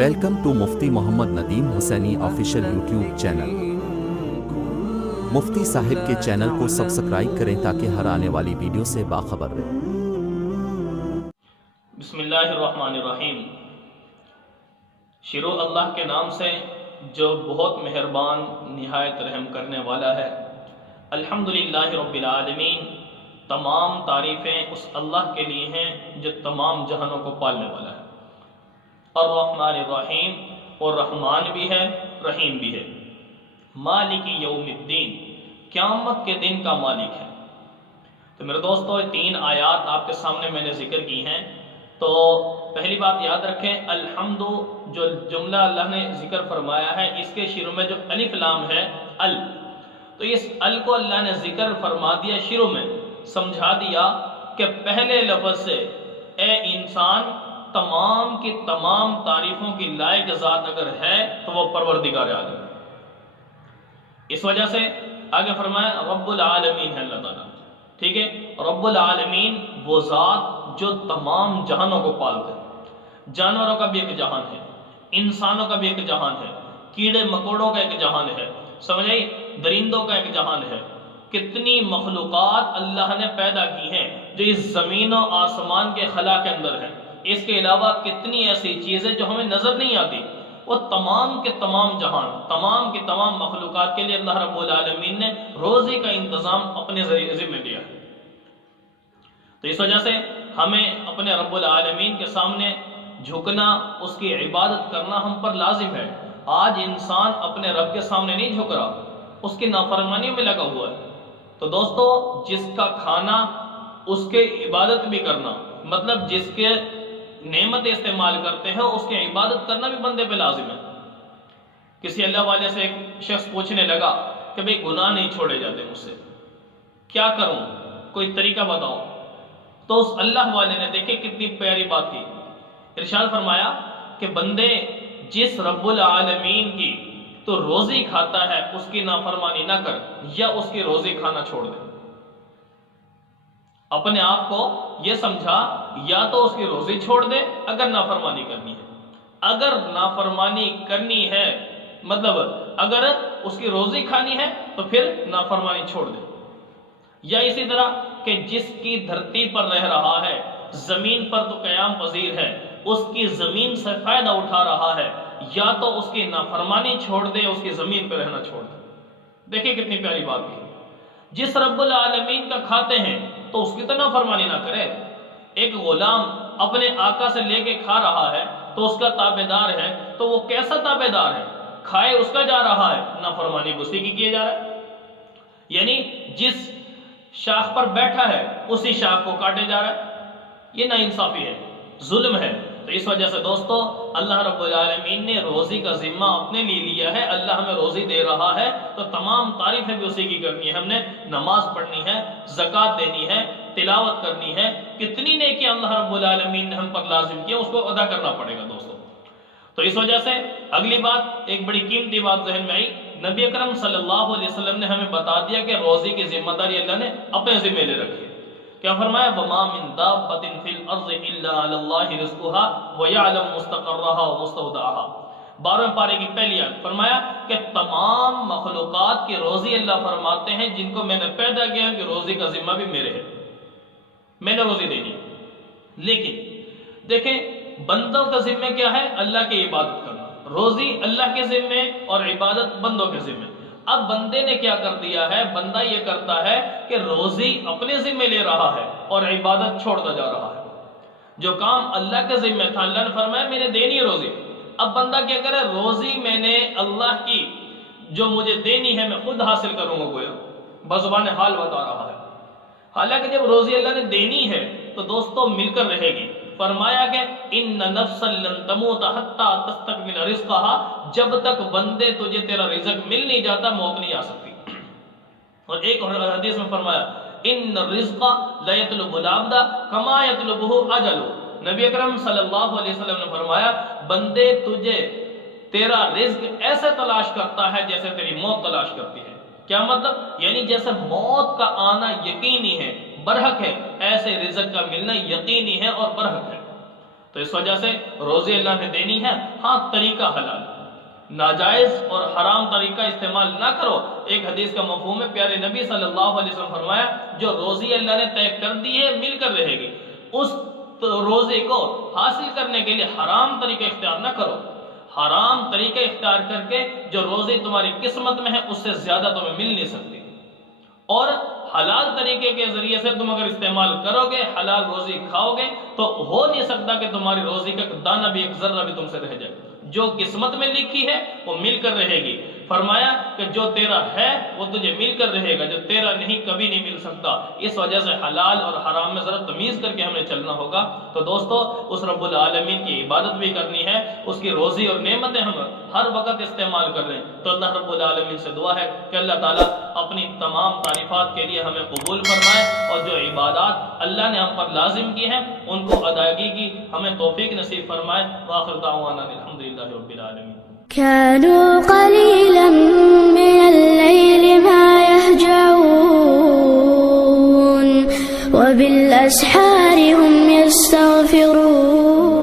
Welcome to Mufti Muhammad Nadeem Hussaini official YouTube channel. Mufti Sahib کے channel کو subscribe کریں تاکہ ہر آنے والی ویڈیو سے باخبر رہیں۔ بسم اللہ الرحمن الرحیم۔ شروع اللہ کے نام سے جو بہت مہربان نہایت رحم کرنے والا ہے۔ الحمدللہ رب العالمین، تمام تعریفیں اس اللہ کے لیے ہیں جو تمام جہانوں کو پالنے والا ہے۔ الرحمن الرحیم، اور رحمان بھی ہے رحیم بھی ہے۔ مالک یوم الدین، قیامت کے دن کا مالک ہے۔ تو میرے دوستو، تین آیات آپ کے سامنے میں نے ذکر کی ہیں۔ تو پہلی بات یاد رکھیں، الحمد جو جملہ اللہ نے ذکر فرمایا ہے، اس کے شروع میں جو الف لام ہے ال، تو اس ال کو اللہ نے ذکر فرما دیا شروع میں، سمجھا دیا کہ پہلے لفظ سے اے انسان تمام کی تمام تعریفوں کی لائق ذات اگر ہے تو وہ پروردگار عالم ہے۔ اس وجہ سے آگے فرمایا رب العالمین ہے اللہ تعالیٰ، ٹھیک ہے۔ رب العالمین وہ ذات جو تمام جہانوں کو پالتے ہیں۔ جانوروں کا بھی ایک جہان ہے، انسانوں کا بھی ایک جہان ہے، کیڑے مکوڑوں کا ایک جہان ہے، سمجھائی، درندوں کا ایک جہان ہے۔ کتنی مخلوقات اللہ نے پیدا کی ہیں جو اس زمین و آسمان کے خلا کے اندر ہیں۔ اس کے علاوہ کتنی ایسی چیزیں جو ہمیں نظر نہیں آتی، وہ تمام کے تمام جہان، تمام کی تمام مخلوقات کے لیے اللہ رب العالمین نے روزی کا انتظام اپنے ذمہ لیا ہے۔ تو اس وجہ سے ہمیں اپنے رب العالمین کے سامنے جھکنا، اس کی عبادت کرنا ہم پر لازم ہے۔ آج انسان اپنے رب کے سامنے نہیں جھک رہا، اس کی نافرمانی میں لگا ہوا ہے۔ تو دوستو، جس کا کھانا اس کے عبادت بھی کرنا، مطلب جس کے نعمت استعمال کرتے ہیں اس کی عبادت کرنا بھی بندے پہ لازم ہے۔ کسی اللہ والے سے ایک شخص پوچھنے لگا کہ بھئی گناہ نہیں چھوڑے جاتے مجھ سے، کیا کروں، کوئی طریقہ بتاؤ۔ تو اس اللہ والے نے دیکھے کتنی پیاری بات کی، ارشاد فرمایا کہ بندے جس رب العالمین کی تو روزی کھاتا ہے اس کی نافرمانی نہ کر، یا اس کی روزی کھانا چھوڑ دے۔ اپنے آپ کو یہ سمجھا، یا تو اس کی روزی چھوڑ دے اگر نافرمانی کرنی ہے، اگر نافرمانی کرنی ہے مطلب اگر اس کی روزی کھانی ہے تو پھر نافرمانی چھوڑ دے۔ یا اسی طرح کہ جس کی دھرتی پر رہ رہا ہے، زمین پر تو قیام پذیر ہے، اس کی زمین سے فائدہ اٹھا رہا ہے، یا تو اس کی نافرمانی چھوڑ دے، اس کی زمین پہ رہنا چھوڑ دے۔ دیکھیں کتنی پیاری بات کی۔ جس رب العالمین کا کھاتے ہیں تو اس کی تو نافرمانی نہ کرے۔ ایک غلام اپنے آقا سے لے کے کھا رہا ہے تو اس کا تابعدار ہے، تو وہ کیسا تابعدار ہے؟ کھائے اس کا جا رہا ہے، نافرمانی اسی کی کیے جا رہا ہے۔ یعنی جس شاخ پر بیٹھا ہے اسی شاخ کو کاٹے جا رہا ہے۔ یہ ناانصافی ہے، ظلم ہے۔ تو اس وجہ سے دوستو، اللہ رب العالمین نے روزی کا ذمہ اپنے لیے لیا ہے۔ اللہ ہمیں روزی دے رہا ہے تو تمام تعریفیں بھی اسی کی کرنی ہے۔ ہم نے نماز پڑھنی ہے، زکوٰۃ دینی ہے، تلاوت کرنی ہے، کتنی نیکی اللہ رب العالمین نے ہم پر لازم کیا، اس کو ادا کرنا پڑے گا دوستو۔ تو اس وجہ سے اگلی بات، ایک بڑی قیمتی بات ذہن میں آئی، نبی اکرم صلی اللہ علیہ وسلم نے ہمیں بتا دیا کہ روزی کی ذمہ داری اللہ نے اپنے ذمہ لے رکھی ہے۔ کیا فرمایا؟ وَمَا مِن دَابَّةٍ فِي الْأَرْضِ إِلَّا عَلَى اللَّهِ رِزْقُهَا وَيَعْلَمُ مُسْتَقَرَّهَا وَمُسْتَوْدَعَهَا۔ 12ویں پارے کی پہلی آیت فرمایا کہ تمام مخلوقات کی روزی اللہ فرماتے ہیں جن کو میں نے پیدا کیا کہ روزی کا ذمہ بھی میرے ہے، میں نے روزی دینی ہے۔ لیکن دیکھیں بندوں کا ذمہ کیا ہے؟ اللہ کی عبادت کرنا۔ روزی اللہ کے ذمہ اور عبادت بندوں کے ذمہ۔ اب بندے نے کیا کر دیا ہے؟ بندہ یہ کرتا ہے کہ روزی اپنے ذمہ لے رہا ہے اور عبادت چھوڑتا جا رہا ہے۔ جو کام اللہ کے ذمہ تھا، اللہ نے فرمایا میں نے دینی ہے روزی، اب بندہ کیا کرے؟ روزی میں نے اللہ کی جو مجھے دینی ہے میں خود حاصل کروں گا، گویا بزبان حال بتا رہا ہے۔ حالانکہ جب روزی اللہ نے دینی ہے تو دوستو مل کر رہے گی۔ فرمایا کہ ان نفسا لن تموت حتی تستکمل رزقها، جب تک بندے تجھے تیرا رزق مل نہیں جاتا موت نہیں آ سکتی۔ اور ایک حدیث میں فرمایا ان الرزق لا يطلب العبد كما يطلبه اجل۔ نبی اکرم صلی اللہ علیہ وسلم نے فرمایا بندے تجھے تیرا رزق ایسے تلاش کرتا ہے جیسے تیری موت تلاش کرتی ہے۔ کیا مطلب؟ یعنی جیسے موت کا آنا یقینی ہے، برحق ہے، ایسے رزق کا ملنا یقینی ہے اور برحق ہے۔ تو اس وجہ سے روزی اللہ نے دینی ہے، ہاں طریقہ حلال، ناجائز اور حرام طریقہ استعمال نہ کرو۔ ایک حدیث کا مفہوم ہے، پیارے نبی صلی اللہ علیہ وسلم فرمایا جو روزی اللہ نے طے کر دی ہے مل کر رہے گی، اس روزے کو حاصل کرنے کے لیے حرام طریقہ اختیار نہ کرو۔ حرام طریقہ اختیار کر کے جو روزی تمہاری قسمت میں ہے اس سے زیادہ تمہیں مل نہیں سکتی، اور حلال طریقے کے ذریعے سے تم اگر استعمال کرو گے، حلال روزی کھاؤ گے، تو ہو نہیں سکتا کہ تمہاری روزی کا دانہ بھی، ایک ذرہ بھی تم سے رہ جائے۔ جو قسمت میں لکھی ہے وہ مل کر رہے گی۔ فرمایا کہ جو تیرا ہے وہ تجھے مل کر رہے گا، جو تیرا نہیں کبھی نہیں مل سکتا۔ اس وجہ سے حلال اور حرام میں ذرا تمیز کر کے ہمیں چلنا ہوگا۔ تو دوستو، اس رب العالمین کی عبادت بھی کرنی ہے، اس کی روزی اور نعمتیں ہم ہر وقت استعمال کر رہے ہیں۔ تو اللہ رب العالمین سے دعا ہے کہ اللہ تعالیٰ اپنی تمام تعریفات کے لیے ہمیں قبول فرمائے، اور جو عبادات اللہ نے ہم پر لازم کی ہیں ان کو ادائیگی کی ہمیں توفیق نصیب فرمائے۔ وآخر دعوانا الحمدللہ رب العالمین۔ كانوا قليلا من الليل ما يهجعون وبالأسحار هم يستغفرون